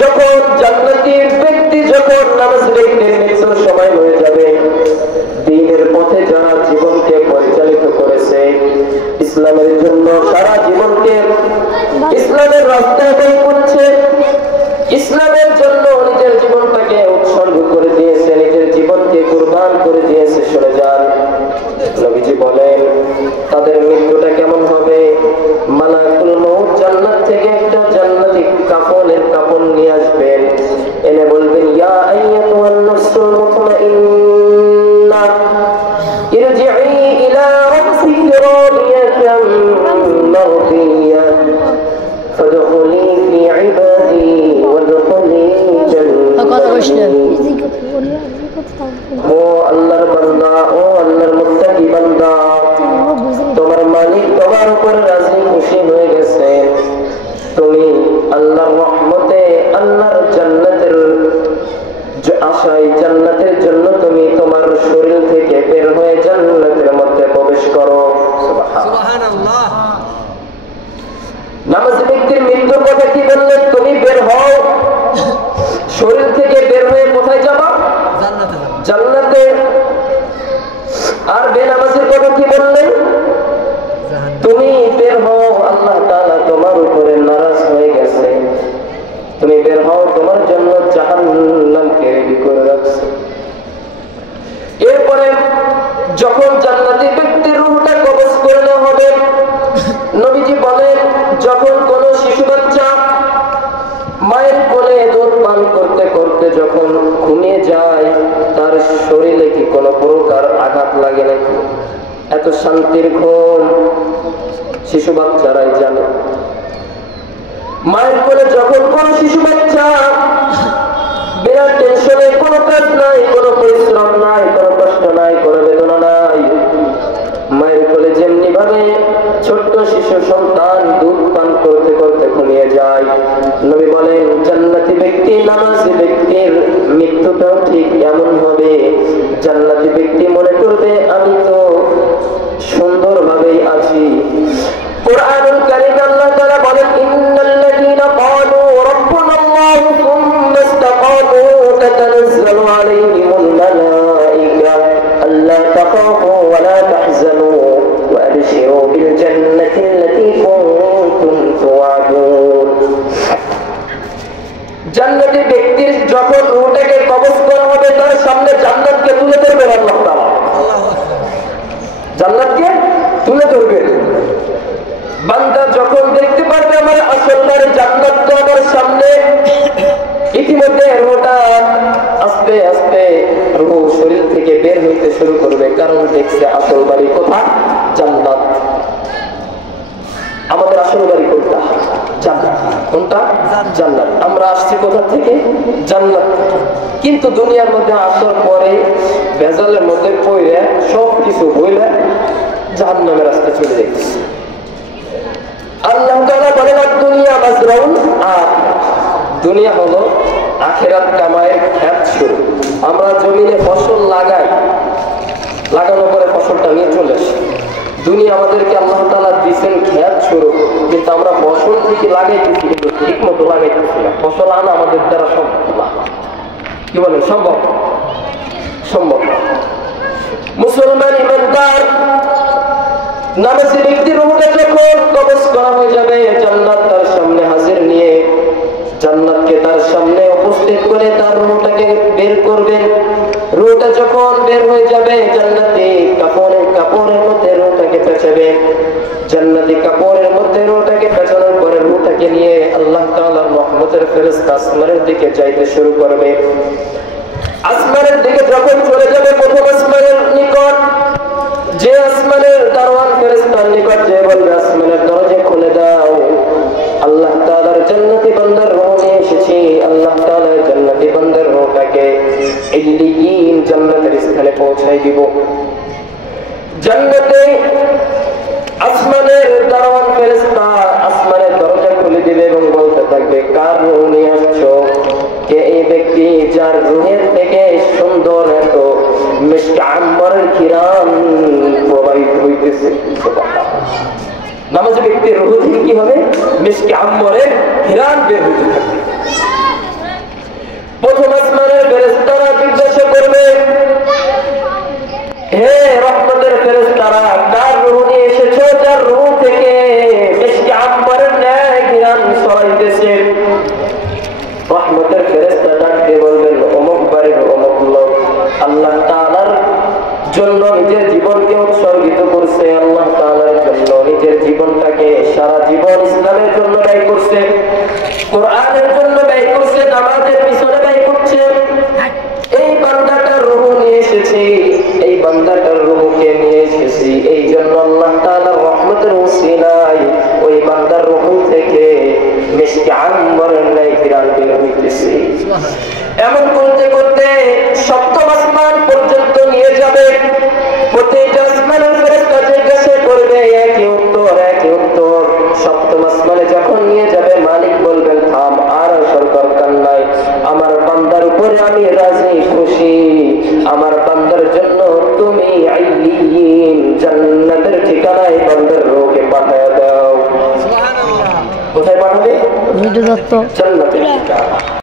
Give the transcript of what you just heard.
যখন জান্নাতি ব্যক্তি যখন নামাজ ব্যক্তির মৃত্যুর সময় হয়ে যাবে, দ্বীনের পথে যারা জীবনকে পরিচালিত করেছে, ইসলামের জন্য সারা জীবনকে ইসলামের রাস্তায় ব্যয় করেছে, ইসলামের জন্য নিজের জীবনটাকে উৎসর্গ করে দিয়েছে, নিজের জীবনকে কুরবান করে দিয়েছে, সরে যান। নবীজি বলেন তাদের মৃত্যুটা কেমন হবে? মালাকুল মউত জান্নাত থেকে একটা জান্নাতি কাফনের কাপড় নিয়ে আসবেন, এনে বলবেন ইয়া আইয়াতুহান নাফসুল মুতমাইন্নাহ ইরজিই ইলা রাব্বিকি রাদিয়াতাম মারদিয়া ফাদখুলি ফি ইবাদি ওয়াদখুলি জান্নাতি। ও আল্লাহর বান্দা, ও আল্লাহর মুত্তাকি বান্দা, তোমার মালিক তোমার উপর রাজি খুশি হয়ে গেছে, তুমি আল্লাহর রহমতে আল্লাহর জান্নাতের আশায় জান্নাতের জন্য তুমি তোমার শরীর থেকে বের হয়ে জান্নাতের মধ্যে প্রবেশ করো। সুবহানাল্লাহ। নামাজি ব্যক্তির মৃত্যুর কথা কি বললেন? তুমি বের হও, শরীর থেকে বের হয়ে কোথায় যাবা? জান্নাতে। আর বেনামাজের কথা কি বললেন? তুমি বের হও, আল্লাহ তাআলা তোমার উপরে নারাজ হয়ে গেছে, তুমি বের হও, তোমার জন্য জাহান্নামকে রেডি করে রাখছে। এরপরে যখন জান্নাতি ব্যক্তির রূহটা কবজ করে নেওয়া হবে, নবীজি বলেন যখন কোন শিশু বাচ্চা মায়ের কোলে দুধ পান করতে করতে যখন ঘুমিয়ে যায়, তার শরীরে কি কোনো প্রকার আঘাত লাগে নাকি? এত শান্তির ঘুম শিশু বাচ্চারাই জানে। মায়ের কোলে যখন কোন শিশু বাচ্চা বিনা টেনশনে, কোনো কাজ নাই, কোনো পরিশ্রম নাই, কোনো কষ্ট নাই, কোনো বেদনা নাই, মায়ের কোলে যেমনি ভাবে ছোট্ট শিশু সন্তান দুধ পান করতে করতে ঘুমিয়ে যায়, নবী বলেন জান্নাতি ব্যক্তি নামাজি ব্যক্তির মৃত্যুটাও ঠিক এমন হবে। জান্নাতি ব্যক্তি মনে করবে আমি তো সুন্দরভাবেই আছি। কুরআনুল কারীম আল্লাহ তাআলা বলেন ইন্নাল্লাযীনা ক্বালু রাব্বুনাল্লাহু সুম্মা ইসতাকামু তাতানাজ্জালু আলাইহিমুল মালাঈকা আল্লা তাখাফু ওয়া লা তাহজানু ওয়া আবশিরু বিল জান্নাতি আল্লাতী কুনতুম তুআদুন। জান্নাতি ব্যক্তির যখন রূহটাকে কবজ করা হবে, তার সামনে জান্নাতকে তুলে ধরবেন আল্লাহ তাআলা, জান্নাতকে তুলে ধরবেন। বান্দা যখন দেখতে পারবে আমার আসল বাড়ি জান্নাত তো আমার সামনে, ইতিমধ্যে রূহটা আস্তে আস্তে রূহ শরীর থেকে বের হইতে শুরু করবে, কারণ দেখছে আসল বাড়ি কোথায়? জান্নাত। আমাদের আসল বাড়ি কোনটা? জান্নাত। কোনটা? জান্নাত। আমরা আসছি কোথা থেকে? জান্নাত। কিন্তু দুনিয়ার মধ্যে আসার পরে ভেজালের মধ্যে পড়ে সব কিছু বইলে জাহান্নামের রাস্তা চলে যাচ্ছে। আল্লাহ তাআলা বলেন দুনিয়া মাজরাউন, আর দুনিয়া হলো আখিরাত কামায়ের ক্ষেত শুরু। আমরা জমিনে ফসল লাগাই, লাগানোর পরে ফসলটা নিয়ে চলে আসি। দুনিয়া আমাদেরকে আল্লাহ তাআলা দিয়েছেন ক্ষেত শুরু, কিন্তু আমরা ফসল থেকে লাগাইতেছি কিন্তু ঠিক মতো লাগাইতেছি না। ফসল আনা আমাদের দ্বারা সম্ভব না। কি বলেন? সম্ভব? সম্ভব। মুসলমান ইমানদার নামাজি ব্যক্তির রূহটা যখন কবজ করা হয়ে যাবে, জান্নাত তার সামনে হাজির নিয়ে জান্নাতকে তার সামনে উপস্থিত করে তার রূহটাকে বের করবেন। রূহটা যখন বের হয়ে যাবে, জান্নাতি কাপড়ের মধ্যে রূহটাকে পেঁচাবে। জান্নাতি কাপড়ের মধ্যে রূহটাকে পেঁচানোর পরে রূহটাকে নিয়ে আল্লাহ তাআলার রহমতের ফেরেশতা আসমানের দিকে যাইতে শুরু করবে। আসমানের দিকে যখন চলে যাবে, প্রথম আসমানের নিকট যে আসমানের দারওয়ান ফেরেশতার নিকট যে বলবে আসমানের দরজা খুলে দাও, আল্লাহ তাআলার জান্নাতি বান্দার রূহ নিয়ে এসেছি। আল্লাহ তাআলা জান্নাতি বান্দার রূহটাকে ইল্লিয়িন জান্নাতের স্থানে পৌঁছায় দিব। জান্নাতে আসমানের দারওয়ান ফেরেশতা আসমানের দরজা খুলে দিবে এবং বলতে থাকবে কার রূহ নিয়ে আসছো? কে এই ব্যক্তি যার রূহের থেকে সুন্দর এত মিশক আম্বরের ঘিরান প্রবাহিত হইতেছে। নামাজি ব্যক্তির রূহ থেকে কি হবে? মিশক আম্বরের ঘিরান বের হইতে থাকবে। প্রথম আসমানের ফেরেশতারা জিজ্ঞাসা করবে, হে রহমতের ফেরেশতারা, কার রূহ নিয়ে এসেছো যার রূহ থেকে মিশকে আম্বরের ন্যায় ঘ্রাণ ছড়াইতেছে? রহমতের ফেরেশতা ডাকতে বলবেন, অমুক বাড়ির অমুক লোক আল্লাহ তাআলার জন্য নিজের জীবনকে উৎসর্গিত করছে, আল্লাহ তাআলার জন্য নিজের জীবনটাকে সারা জীবন ইসলামের জন্য ব্যয় করছে, কোরআনের জন্য ব্যয় করছে, নামাজের পিছনে ব্যয় করছে। এই বান্দাটার রূহ নিয়ে এসেছি, এই বান্দাটার রূহকে নিয়ে এসেছি, এই জন্য আল্লাহ তাআলার রহমতের ওসিলায় ওই বান্দার রূহ থেকে মিশকে আম্বরের ন্যায় ঘ্রাণ বের হইতেছে। এমন করতে করতে সপ্তম আসমান পর্যন্ত নিয়ে যাবে। প্রতিটা আসমানের ফেরেশতা জিজ্ঞাসা করবে, একই উত্তর একই উত্তর। সপ্তম আসমানে যখন নিয়ে যাবে মালিক বলবেন, থাম, আর আসার দরকার নাই, আমার বান্দার উপরে আমি রাজি খুশি, আমার বান্দার জন্য তুমি আইলিয়িন জান্নাতের ঠিকানায় বান্দার রূহকে পাঠিয়ে দাও। কোথায় পাঠাবে? জান্নাতের ঠিকানা।